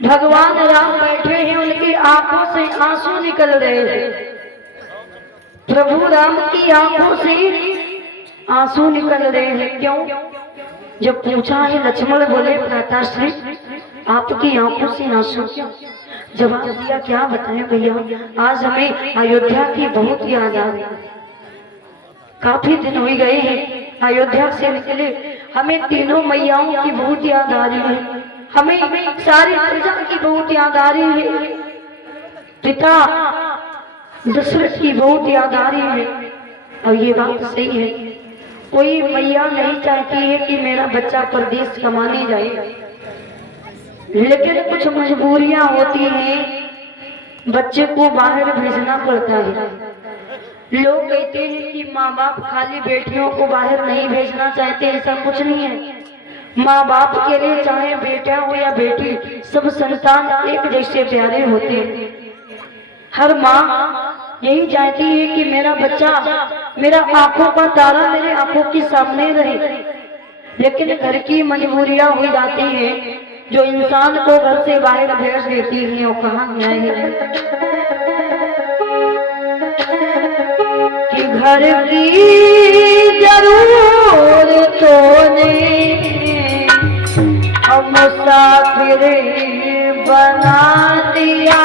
भगवान राम बैठे हैं, उनकी आंखों से आंसू निकल रहे हैं। प्रभु राम की आंखों से आंसू निकल रहे हैं। क्यों? जब पूछा है लक्ष्मण बोले भ्राताश्री आपकी आंखों से आंसू क्यों? जवाब दिया क्या बताएं भैया, आज हमें अयोध्या की बहुत याद आ रही। काफी दिन हो गए हैं अयोध्या से निकले, हमें तीनों मैयाओं की बहुत याद आ रही है, हमें सारी प्रजा की बहुत याद आ रही है, पिता दशरथ की बहुत याद आ रही है। और ये बात सही है, कोई मैया नहीं चाहती है कि मेरा बच्चा परदेश कमाने जाए, लेकिन कुछ मजबूरियां होती हैं, बच्चे को बाहर भेजना पड़ता है। लोग कहते हैं कि माँ बाप खाली बेटियों को बाहर नहीं भेजना चाहते, ऐसा कुछ नहीं है। माँ बाप के लिए चाहे बेटा हो या बेटी, सब संतान एक जैसे प्यारे होते हैं। हर माँ यही चाहती है कि मेरा बच्चा, मेरा आंखों का तारा मेरे आंखों के सामने रहे, लेकिन घर की मजबूरियां हो जाती हैं जो इंसान को घर से बाहर भेज देती है। वो कहाँ न्याय है कि घर की जरूरतों ने अब मुसाफिर बना दिया।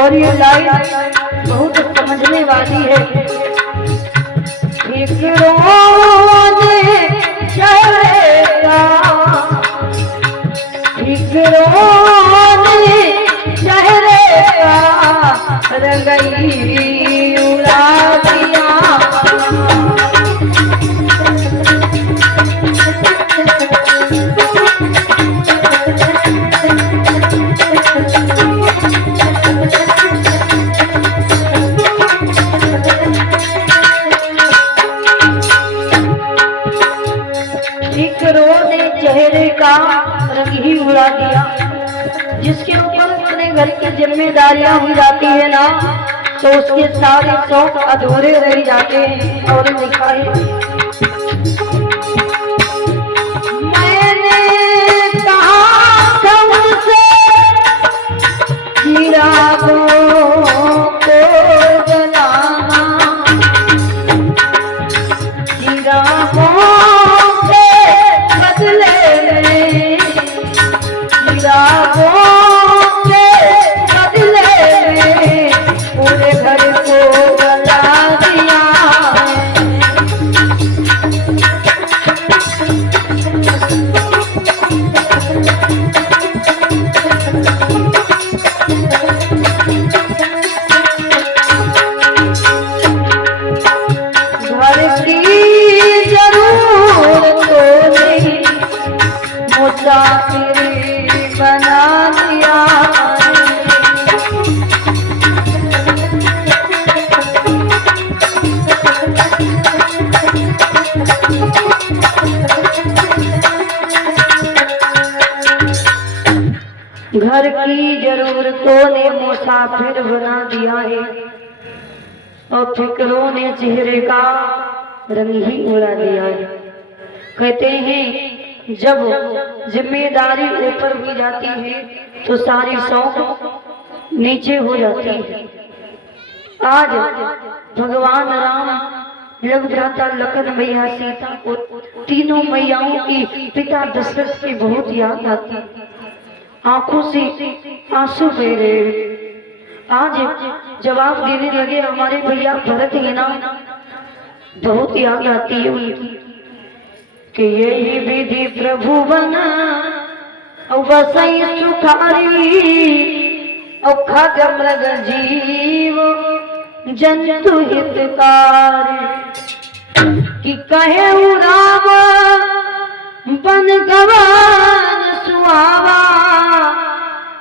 और ये लाइन बहुत समझने वाली है। एक रोज चलेगा, एक रोज चलेगा, रंगई उड़ा दिया। चेहरे का रंग ही उड़ा दिया। जिसके ऊपर अपने घर की जिम्मेदारियां हो जाती है ना, तो उसके सारे शौक अधूरे रह जाते हैं। और लिखा है मैंने कहा था मुझसे चिरागों को जलाना, चिरागों पूरे घर को जला दिया। घर की जरूरतों ने मुसाफिर बना दिया। घर की जरूरतों ने मुसाफिर बना दिया है, और फिक्रों ने चेहरे का रंग ही उड़ा दिया है। कहते हैं जब जिम्मेदारी ऊपर हो जाती है तो सारी शौक नीचे हो जाती है। आज भगवान राम, लव भ्राता लखन, मैया सीता को, तीनों मैयाओं की पिता दशरथ की बहुत याद आती, आंखों से आंसू बह रहे। आज जवाब देने लगे हमारे भैया भरत है ना, बहुत याद आती है उनकी कि यही विधि प्रभु बना और बसई सुखारी और खग मृग जीव जंतु हितकारी कि कहे राम बन गवान सुहावा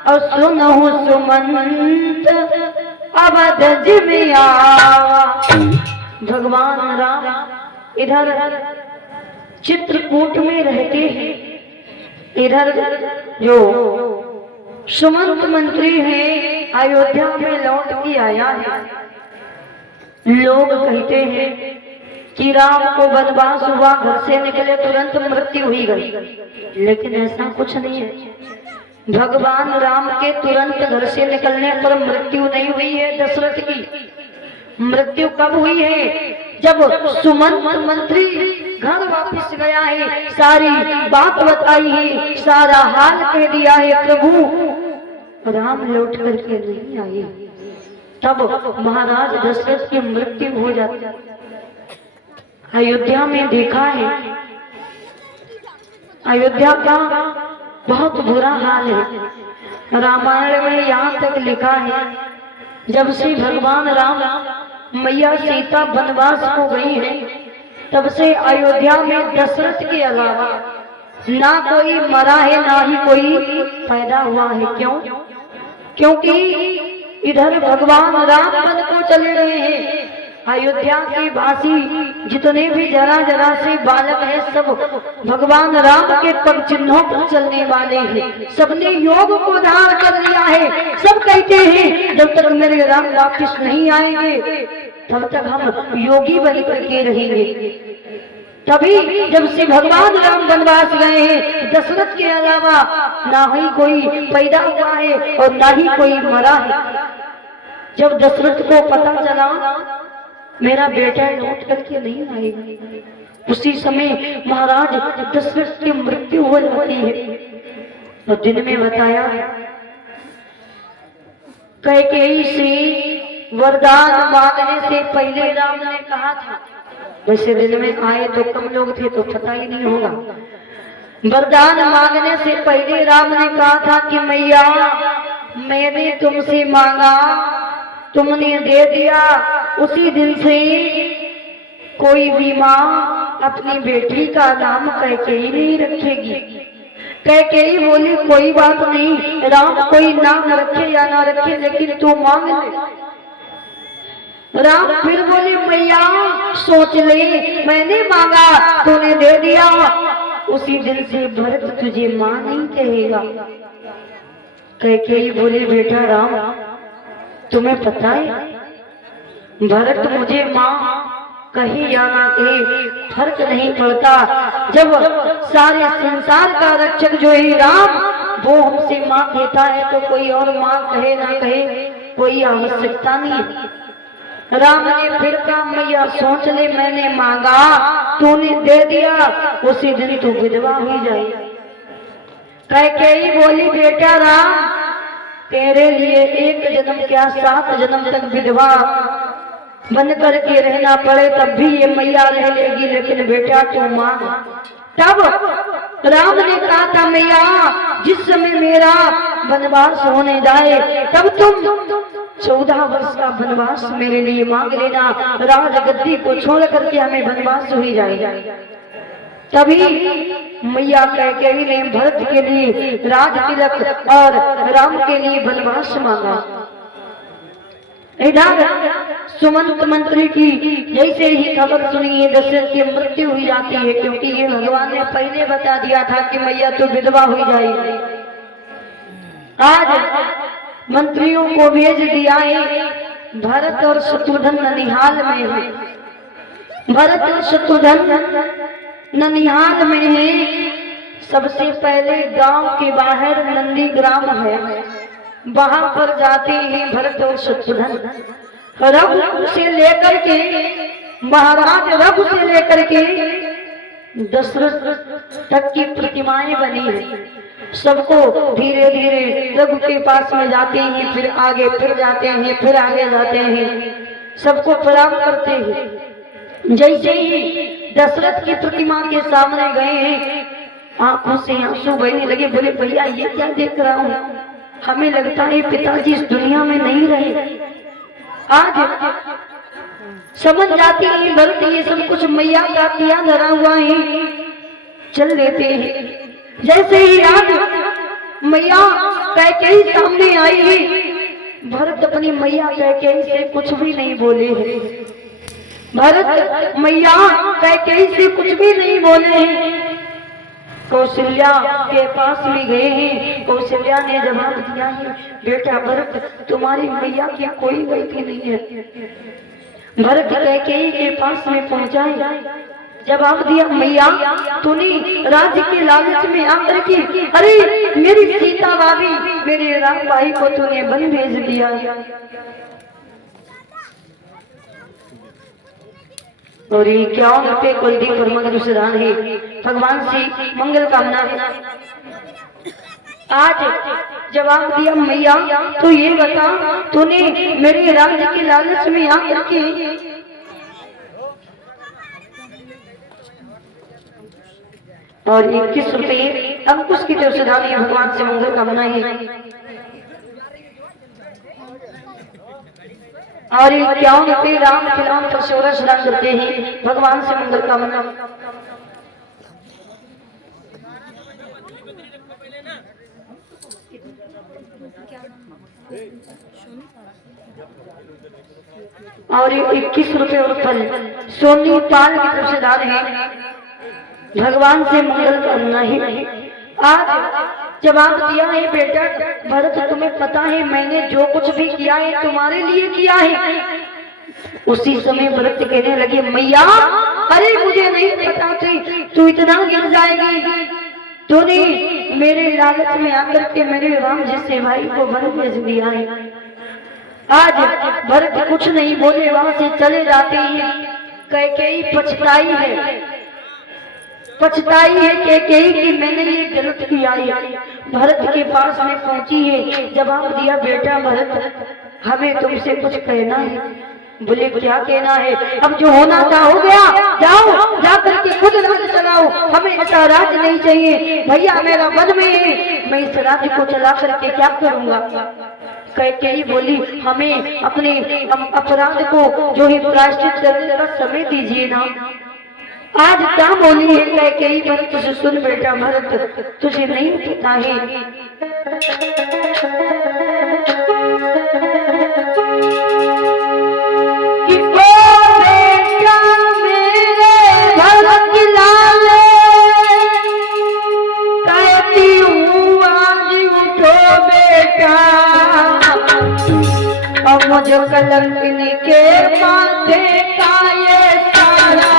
और सुनहु सुमंत अवध जिम आवा। भगवान राम इधर चित्रकूट में रहते हैं, इधर जो सुमंत मंत्री है अयोध्या में लौट के आया है। लोग कहते हैं कि राम को वनवास हुआ, घर से निकले तुरंत मृत्यु हुई गई, लेकिन ऐसा कुछ नहीं है। भगवान राम के तुरंत घर से निकलने पर मृत्यु नहीं हुई है। दशरथ की मृत्यु कब हुई है? जब सुमंत मंत्री घर वापस गया है, सारी बात बताई है, सारा हाल कह दिया है, प्रभु राम लौट करके नहीं आए, तब महाराज दशरथ की मृत्यु हो जाती। अयोध्या में देखा है, अयोध्या का बहुत बुरा हाल है। रामायण में यहाँ तक लिखा है, जब से भगवान राम मैया सीता वनवास हो गई है, तब से अयोध्या में दशरथ के अलावा ना कोई मरा है, ना ही कोई पैदा हुआ है। क्यों? क्योंकि इधर भगवान राम पद को चले रहे हैं। अयोध्या के वासी जितने भी जरा जरा से बालक हैं, सब भगवान राम के पग चिन्हों पर चलने वाले हैं। सबने योग को धारण कर लिया है। सब कहते हैं जब तक मेरे राम वापिस नहीं आएंगे तब तक हम योगी बन करके रहेंगे। तभी जब से भगवान राम वनवास गए हैं, दशरथ के अलावा ना ही कोई पैदा हुआ है और ना ही कोई मरा है। जब दशरथ को पता चला मेरा बेटा लौट करके नहीं आएगा, उसी समय महाराज दशरथ की मृत्यु हो जाती है। तो दिन में बताया कैकेयी से वरदान मांगने से पहले राम ने कहा था, वैसे दिन में आए तो कम लोग थे तो पता ही नहीं होगा। वरदान मांगने से पहले राम ने कहा था कि मैया मैंने तुमसे मांगा, तुमने दे दिया। उसी दिन से कोई भी माँ अपनी बेटी का नाम कैकेयी नहीं रखेगी। कैकेयी बोली कोई बात नहीं, राम कोई नाम रखे या ना रखे, लेकिन तू मांग ले। राम फिर बोले मैया सोच ले, मैंने मांगा तूने दे दिया। उसी दिन से भरत तुझे माँ नहीं कहेगा। कैकेयी बोले बेटा राम तुम्हें पता है भरत मुझे माँ कहे या ना कहे फर्क नहीं पड़ता। जब सारे संसार का रक्षक जो है राम, वो हमसे माँ कहता है तो कोई और माँ कहे ना कहे कोई आवश्यकता नहीं। राम ने फिर कहा मैया सोच ले, मैंने मांगा तूने दे दिया, उसी दिन तू विधवा हो जाए। कैकेयी बोली बेटा राम तेरे लिए एक जन्म क्या 7 जन्म तक विधवा बन करके रहना पड़े तब भी ये मैया रह लेगी, लेकिन बेटा तू मांग। तब राम ने कहा था मैया जिस समय मेरा वनवास होने जाए तब तुम 14 वर्ष का वनवास मेरे लिए मांग लेना, राज गद्दी को छोड़ करके हमें वनवास हो ही जाएगा। तभी मैया कैकेयी ने भरत के लिए राज तिलक और राम के लिए वनवास मांगा। इधर सुमंत मंत्री की जैसे ही खबर सुनी है दशरथ की मृत्यु हुई जाती है, क्योंकि ये भगवान ने पहले बता दिया था कि मैया तो विधवा हो जाएगी। आज मंत्रियों को भेज दिया है, भरत और शत्रुघ्न ननिहाल में है। भरत और शत्रुघ्न ननिहाल में है। सबसे पहले गांव के बाहर नंदी ग्राम है, वहां पर जाते हैं भरत और शत्रुघ्न। रघु से लेकर के महाराज रघु से लेकर के दशरथ तक की प्रतिमाएं बनी है। सबको धीरे धीरे रघु के पास में जाते हैं, फिर आगे फिर जाते हैं, फिर आगे जाते हैं, सबको प्रणाम करते हैं। जैसे ही दशरथ की प्रतिमा के सामने गए, आंखों से आंसू बहने लगे। बोले भैया ये क्या देख रहा हूँ, हमें लगता है पिताजी इस दुनिया में नहीं रहे। आज समझ जाती है भरत ये सब कुछ मैया का किया धरा हुआ है, चल लेते हैं। जैसे ही आज मैया कैकेयी सामने आई है, भरत अपनी मैया कैकेयी से कुछ भी नहीं बोले हैं। भरत मैया कैकेयी से कुछ भी नहीं बोले हैं। कौशल्या के पास में गए हैं। कौशल्या ने जवाब दिया है, बेटा भरत तुम्हारी मैया की कोई गलती नहीं है। भरत कैकेयी के पास में पहुंचाए, जवाब दिया मैया तूने राज्य के लालच में आकर के, अरे मेरी सीता भाभी मेरे राम भाई को तूने वन भेज दिया। और ये क्या पे कुलदीप वर्मा का दूसरा है, भगवान से मंगल कामना है। आज जवाब दिया मैया तो ये बता तूने मेरे राज्य के लालच में आकर के और 21 रुपये अंकुश की तरफ से दान है, भगवान से मंगल कामना है। और 51 रुपये राम के नाम पर षोडश दान करते हैं, भगवान से मंगल कामना। और 21 रुपये और फल सोनी पाल की तरफ से दान है, भगवान से मंगल कामना है। आज जवाब दिया है बेटा भरत तुम्हें पता है मैंने जो कुछ भी किया है तुम्हारे लिए किया है। उसी समय भरत कहने लगे मैया अरे मुझे नहीं पता थी तू इतना गिर जाएगी, तूने मेरे लालच में आकर के मेरे राम जैसे भाई को वन भेज दिया है। आज भरत कुछ नहीं बोले, वहां से चले जाते हैं। कैकेयी पछताई है कैकेयी कि मैंने ये गलत किया है। भरत के पास में पहुंची है, जवाब दिया बेटा भरत हमें तुमसे कुछ कहना है। बोले क्या कहना है, अब जो होना था हो गया, जाओ जा करके खुद राज्य चलाओ, हमें ऐसा राज्य नहीं चाहिए। भैया मेरा वध में है, मैं इस राज्य को चला करके क्या करूंगा। कैकेयी बोली हमें अपने अपराध को जो है प्रायश्चित करने का समय दीजिए ना। आज क्या बोली है कैकेयी भरत तुझे सुन बेटा भरत तुझे नहीं पता है कि वो बेटा मेरे भरत लाल कहती हूँ आज उठो बेटा, अब मुझे कलंकिनी के माथे का ये सारा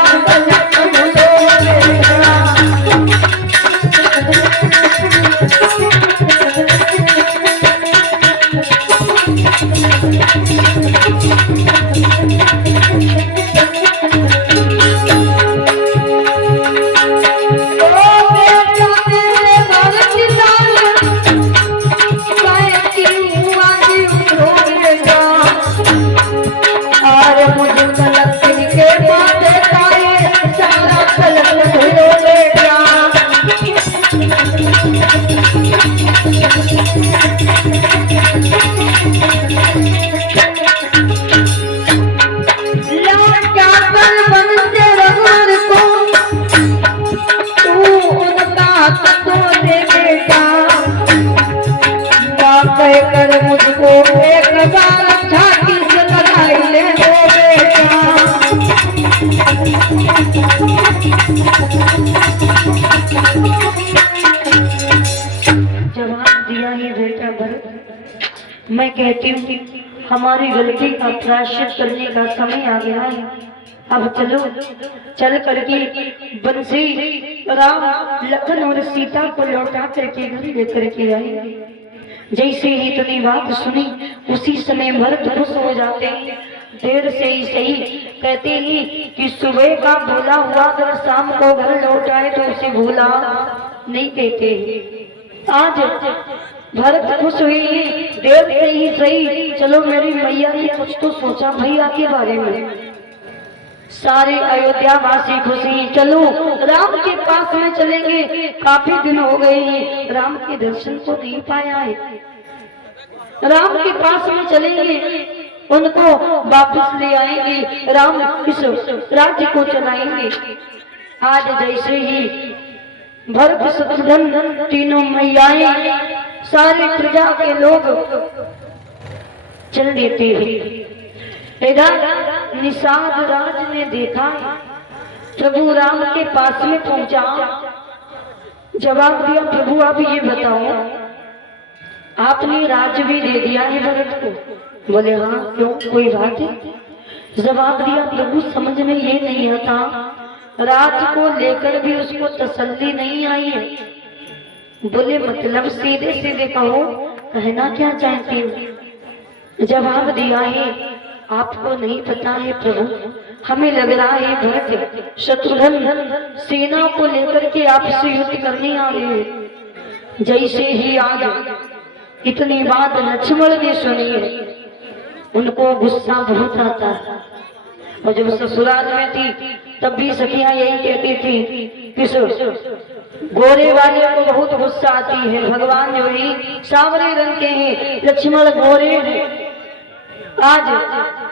कर मुझको एक बार झांकी से लगाई ले दो बेटा। जवाब दिया है बेटा भरत मैं कहती हूँ हमारी गलती का प्रायश्चित करने का समय आ गया है। अब चलो चल करके बंसी राम लखन और सीता को लौटा करके घर लेकर के आए। जैसे ही इतनी बात सुनी उसी समय भरत खुश हो जाते हैं। देर से ही सही कहते हैं कि सुबह का भूला हुआ अगर शाम को घर लौट आए तो उसे भूला नहीं कहते। आज भरत खुश हुई देर से ही सही, चलो मेरी मैया ने कुछ तो सोचा भैया के बारे में। सारे अयोध्या वासी खुशी। चलो राम के पास में चलेंगे, काफी दिन हो गए हैं राम के दर्शन को नहीं पाया है। राम के पास में चलेंगे, उनको वापस ले आएंगे, राम इस राज्य को चलाएंगे। आज जैसे ही भरत शत्रुघ्न तीनों मैयाएं सारे प्रजा के लोग चल देते हैं। इधर निषाद राज ने देखा, प्रभु राम के पास में पहुंचा, जवाब दिया, प्रभु आप ये बताओ, आपने राज्य भी दे दिया है भरत को? बोले हाँ, क्यों, कोई बात है? जवाब दिया, प्रभु समझ में ये नहीं आता, राज्य को लेकर भी उसको तसल्ली नहीं आई है। बोले मतलब सीधे सीधे कहो, कहना क्या चाहती हो? जवाब दिया है, आपको नहीं पता है प्रभु, हमें लग रहा है भरत शत्रुघ्न सेना को लेकर के आपसे युद्ध करने आ रहे हैं। जैसे ही आज इतनी बात लक्ष्मण ने सुनी है, उनको गुस्सा बहुत आता है। और जब ससुराल में थी तब भी सखियां यही कहती थी, किस गोरे वाले को बहुत गुस्सा आती है, भगवान जो ही सांवरे रंग के हैं, लक्ष्मण गोरे हैं। आज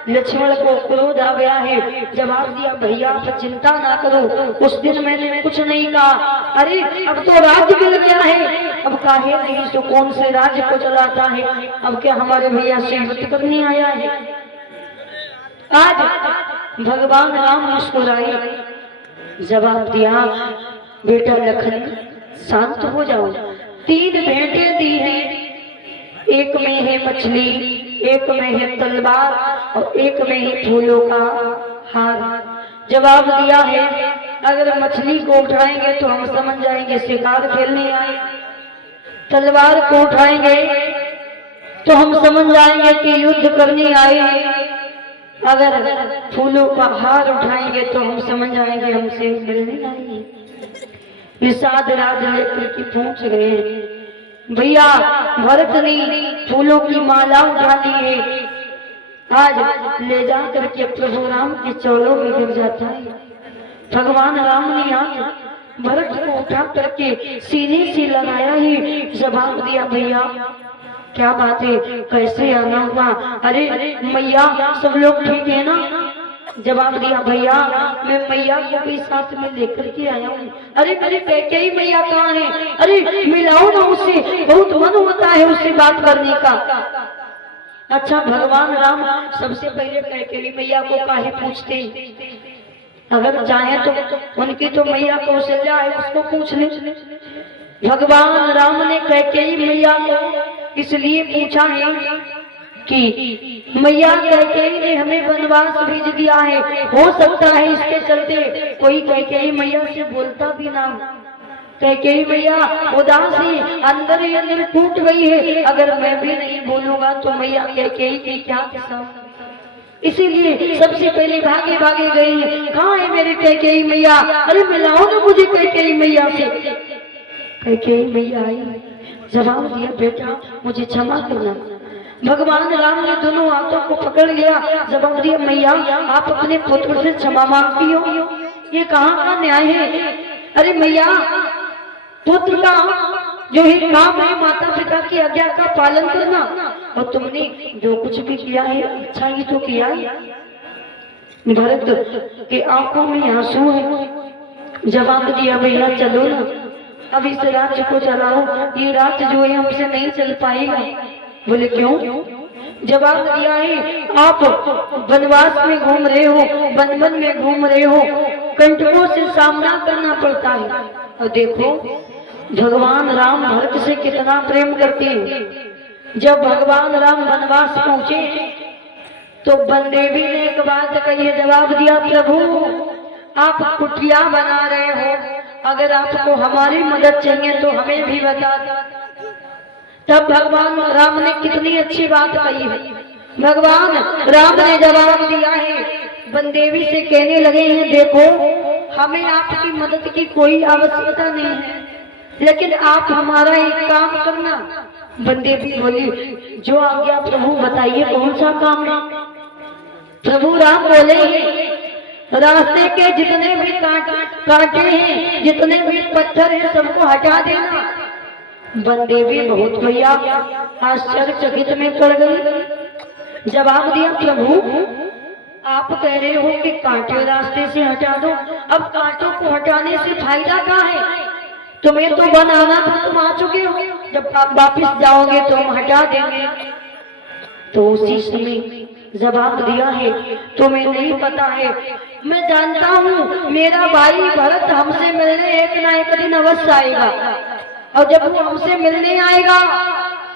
लक्ष्मण को क्रोध आ गया है, जवाब दिया, भैया आप चिंता ना करो, उस दिन मैंने कुछ नहीं कहा, अरे अब तो राज्य मिल गया है, अब काहे नहीं तो कौन से राज्य को चलाता है, अब क्या हमारे भैया से युद्ध करने आया है? आज भगवान राम मुस्कुराए, जवाब दिया, बेटा लखन शांत हो जाओ, 3 भेंटें दी हैं, एक में है मछली, एक में है तलवार और एक में है फूलों का हार। जवाब दिया है, अगर मछली को उठाएंगे तो हम समझ जाएंगे शिकार खेलने आए, तलवार को उठाएंगे तो हम समझ जाएंगे कि युद्ध करने आए हैं, अगर फूलों का हार उठाएंगे तो हम समझ जाएंगे हमसे मिलने आए हैं। निषाद राज लेकर के पहुंच गए, भैया भरत ने फूलों की माला उठा ली है, आज ले जा करके प्रभु राम के चरणों में गिर जाता है। भगवान राम ने आज भरत को उठा करके सीने से लगाया है, जवाब दिया, भैया क्या बात है, कैसे आना हुआ? अरे मैया सब लोग ठीक है ना? जवाब दिया, भैया मैं मैया को भी साथ में लेकर के आया हूँ। अरे मेरे कैकेयी मैया कहाँ है? अरे मिलाओ ना उससे, बहुत मन होता है उससे बात करने का। अच्छा भगवान राम सबसे पहले कैकेयी मैया को काहे पूछते? अगर चाहे तो उनकी तो मैया कौशल्या है, उसको पूछ ले। भगवान राम ने कैकेयी मैया को इसलिए पूछा है कि मैया कैकेयी ने हमें वनवास भेज दिया है, हो सकता है इसके चलते कोई कैकेयी मैया से बोलता भी ना। कैकेयी मैया उदासी अंदर ही अंदर टूट गई है, अगर मैं भी नहीं बोलूंगा तो मैया कैकेयी की क्या दशा? इसीलिए सबसे पहले भागे भागे गई, कहाँ है मेरी कैकेयी मैया? अरे मिलाओ ना मुझे कैकेयी मैया से। कैकेयी मैया आई, जवाब दिया, बेटा मुझे क्षमा करना। भगवान राम ने दोनों हाथों को पकड़ लिया, जवाब दिया, मैया आप अपने पुत्र से क्षमा मांगती हो, ये कहाँ का न्याय है? अरे मैया पुत्र का जो ही काम है माता पिता की आज्ञा का पालन करना, और तुमने जो कुछ भी किया है अच्छा ही तो किया है। भरत के आंखों में आंसू है, जवाब दिया, भैया चलो ना, अब इस राज्य को चलाओ, ये राज्य जो है हमसे नहीं चल पाएगा। बोले क्यों? जवाब दिया है, आप वनवास में घूम रहे हो, वन वन में घूम रहे हो, कंटकों से सामना करना पड़ता है। और देखो भगवान राम भरत से कितना प्रेम करते हैं। जब भगवान राम वनवास पहुंचे तो बनदेवी ने एक बात कही, जवाब दिया, प्रभु आप कुटिया बना रहे हो, अगर आपको हमारी मदद चाहिए तो हमें भी बता दो। तब भगवान राम ने कितनी अच्छी बात कही है। भगवान राम ने जवाब दिया है, बनदेवी से कहने लगे हैं, देखो हमें आपकी मदद की कोई आवश्यकता नहीं है, लेकिन आप हमारा एक काम करना। बनदेवी बोली, जो आज्ञा प्रभु बताइए, कौन सा काम? प्रभु राम बोले, रास्ते के जितने भी कांटे हैं, जितने भी पत्थर हैं, सबको हटा देना। बंदे भी बहुत भैया आश्चर्यचकित में पड़ गई। जवाब दिया, प्रभु आप कह रहे हो कि कांटे रास्ते से हटा दो, अब कांटों को हटाने से फायदा क्या है? तुम्हें तो बनाना था, तुम आ चुके हो, जब आप वापिस जाओगे तो हम हटा देंगे। तो उसी समय जवाब दिया है, तुम्हें नहीं पता है, मैं जानता हूँ मेरा भाई भरत हमसे मिलने एक ना एक दिन अवश्य आएगा, और जब वो हमसे मिलने आएगा,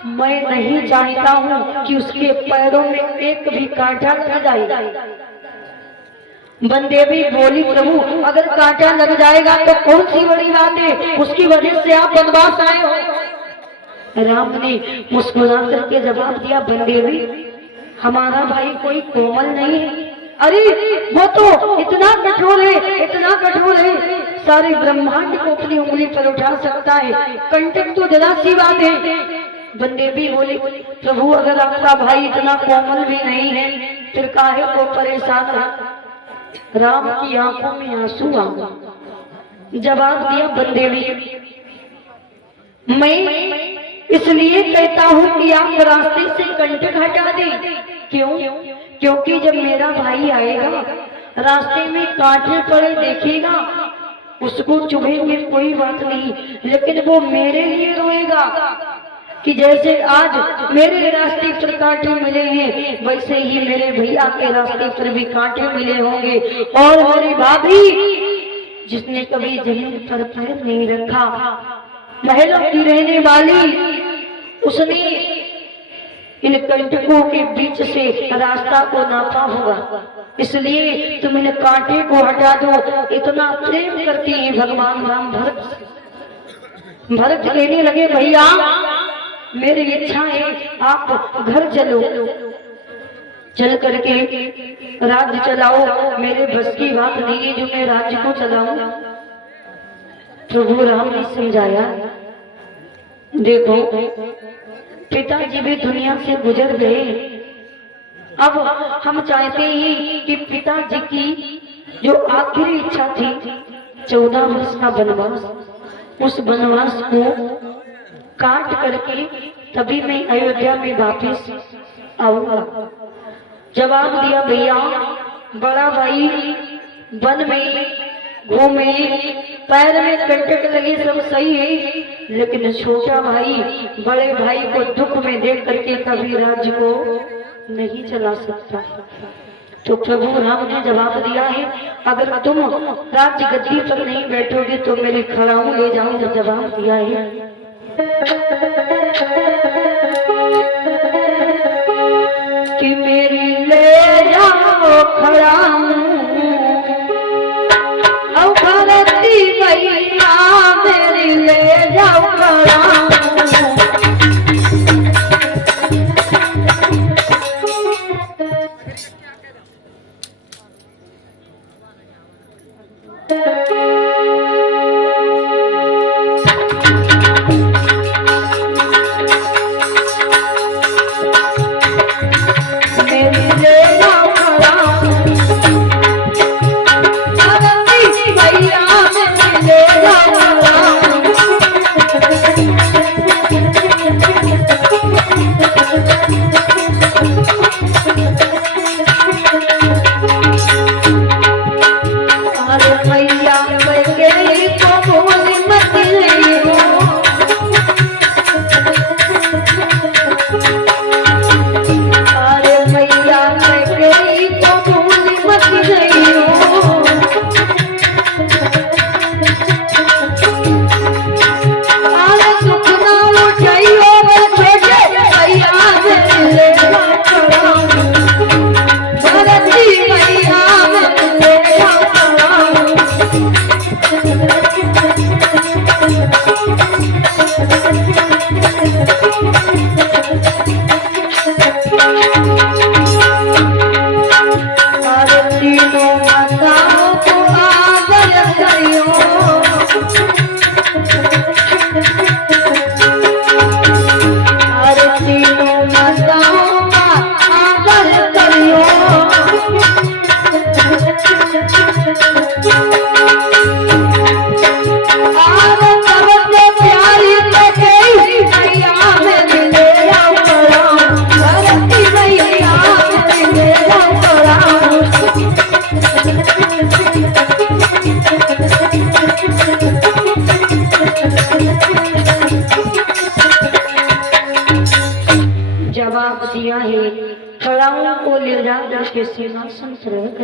मैं नहीं चाहता हूँ कि उसके पैरों में एक भी कांटा लग जाए। बंदे भी बोली, प्रभु अगर कांटा लग जाएगा तो कौन सी बड़ी बात है, उसकी वजह से आप वनवास आए हो। राम ने मुस्कुरा करके जवाब दिया, बंदे भी हमारा भाई कोई कोमल नहीं है। अरे वो तो इतना कठोर है, इतना कठोर है, सारे ब्रह्मांड को अपनी उंगली पर उठा सकता है, कंटक तो जरा सी बात है। बंदे भी बोले, प्रभु अगर आपका भाई इतना कोमल भी नहीं है, फिर काहे को परेशान है? राम की आंखों में आंसू आ गए। जवाब दिया, बंदे भी मैं इसलिए कहता हूँ कि आप रास्ते से कंटक हटा दें। क्यों? क्योंकि जब मेरा भाई आएगा, रास्ते में कांटे पड़े देखेगा, उसको चुभेंगे कोई बात नहीं, लेकिन वो मेरे लिए रोएगा कि जैसे आज मेरे रास्ते पर कांटे मिले हैं, वैसे ही मेरे भैया के रास्ते पर भी कांटे मिले होंगे। और मेरी भाभी जिसने कभी जमीन पर पैर नहीं रखा, महलों की रहने वाली, उसने इन कंटकों के बीच से रास्ता को नापा होगा, इसलिए तुम इन कांटे को हटा दो। इतना प्रेम करती है भगवान राम भरत। भरत कहने लगे, भैया मेरी इच्छा है आप घर चलो, चल करके राज्य चलाओ, मेरे बस की बात नहीं है जो मैं राज्य को चलाऊं। प्रभु राम ने समझाया, देखो पिताजी भी दुनिया से गुजर गए, अब हम चाहते हैं कि पिताजी की जो आखिरी इच्छा थी 14 वर्ष का वनवास, उस वनवास को काट करके तभी मैं अयोध्या में वापिस आऊंगा। जवाब दिया, भैया बड़ा भाई वन में घूमे, पैर में कंटक लगे, सब सही है, लेकिन छोटा भाई बड़े भाई को दुख में देख करके कभी राज्य को नहीं चला सकता। तो प्रभु राम ने जवाब दिया है, अगर तुम राज्य गद्दी पर नहीं बैठोगे तो मेरे खड़ाऊ ले जाऊंगा। जवाब दिया है, कि मेरी ले जाओ खड़ाऊ, औ भरती मैया मेरी ले जाओ खड़ाऊ।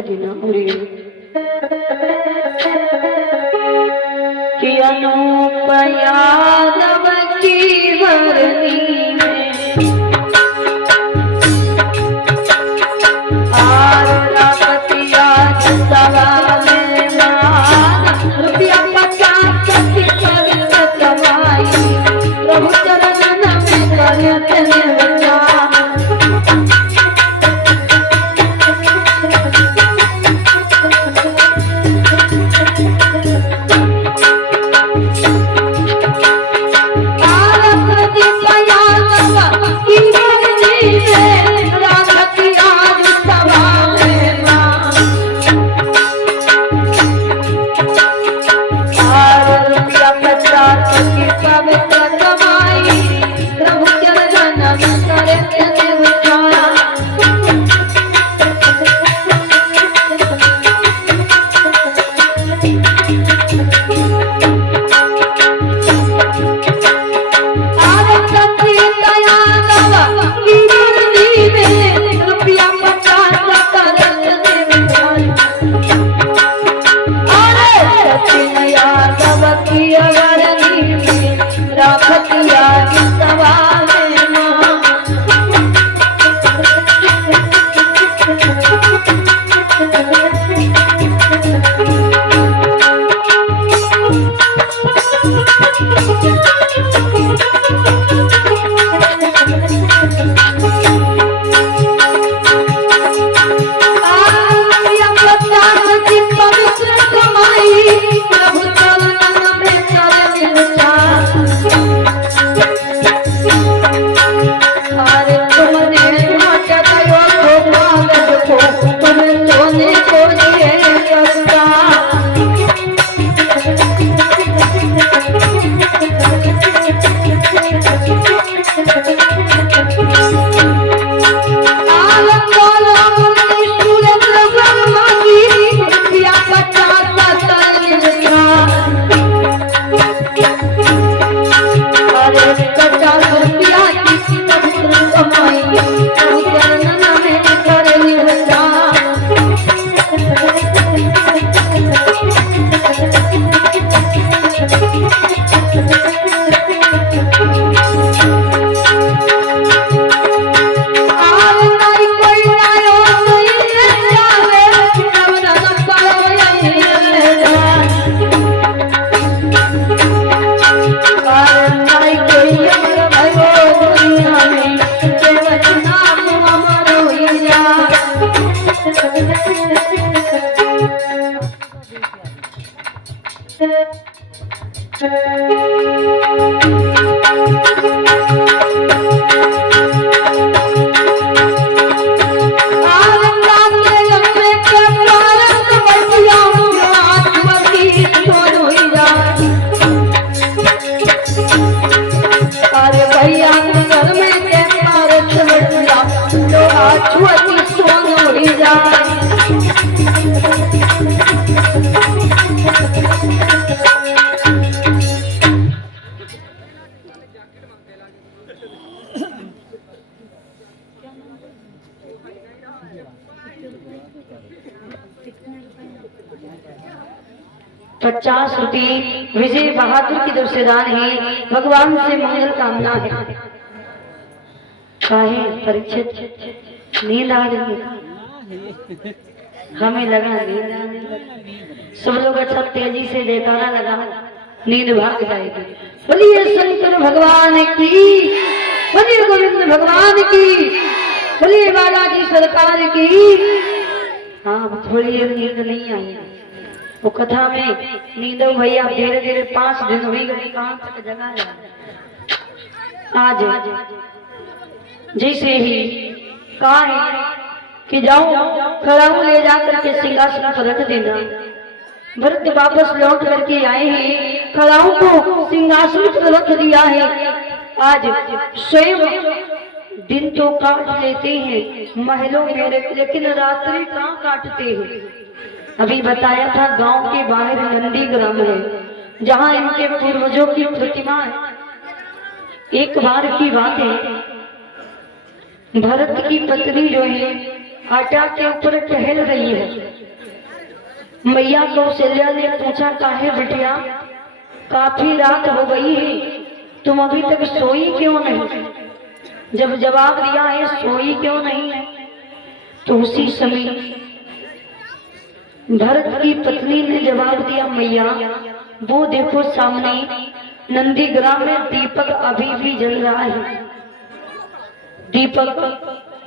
देना पूरी कि अनूप यादव की वरनी में आर रावतिया सवाल रुपया 50 की करत कमाई प्रभु चरण में करत निर्वाण ₹50 विजय बहादुर की तरफ से दान है। भगवान से मंगल कामना है। काहे परीक्षित नींद आ रही है? हमें लगा नींद आने लगी। सब लोग अच्छा तेजी से जयकारा लगा, नींद भाग जाएगी। बोलिए शंकर भगवान की, बोलिए गोविंद भगवान की, बोलिए बालाजी सरकार की। हाँ, थोड़ी नींद नहीं आई वो कथा में। नींद भैया धीरे धीरे 5 दिन हुई गई, कहाँ तक जगा है। आज जैसे ही कहा है कि जाओ खड़ाऊ ले जाकर के सिंहासन पर रख देना। भरत वापस लौट करके आए हैं, खड़ाऊ को सिंहासन पर रख दिया है। आज स्वयं दिन तो काट लेते हैं महलों में, लेकिन रात्रि कहाँ काटते हैं। अभी बताया था गांव के बाहर नंदी ग्राम है, जहां इनके पूर्वजों की प्रतिमा है। एक बार की बात है, भरत की पत्नी जो है आटा के ऊपर टहल रही है। मैया कौशल्या ने पूछा, काहे बिटिया, काफी रात हो गई है, तुम अभी तक सोई क्यों नहीं? जब जवाब दिया है सोई क्यों नहीं है, तो उसी समय भरत की पत्नी ने जवाब दिया, मैया वो देखो सामने नंदीग्राम में दीपक अभी भी जल रहा है, दीपक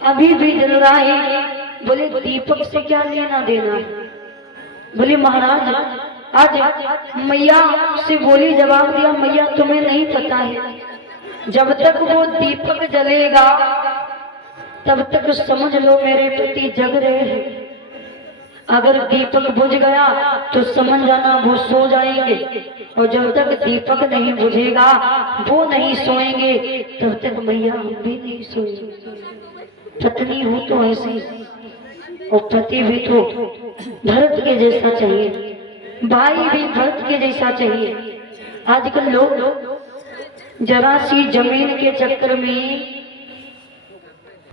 अभी भी जल रहा है। बोले दीपक से क्या लेना देना है? बोले महाराज आज मैया से बोली, जवाब दिया, मैया तुम्हें नहीं पता है, जब तक वो दीपक जलेगा तब तक समझ लो मेरे पति जग रहे हैं, अगर दीपक बुझ गया तो समझ जाना वो सो जाएंगे, और जब तक दीपक नहीं बुझेगा वो नहीं सोएंगे तब तक मैया हम भी नहीं सोएंगे। पत्नी हो तो ऐसी, और पति भी तो भरत के जैसा चाहिए, भाई भी भरत के जैसा चाहिए। आजकल लोग जरा सी जमीन के चक्कर में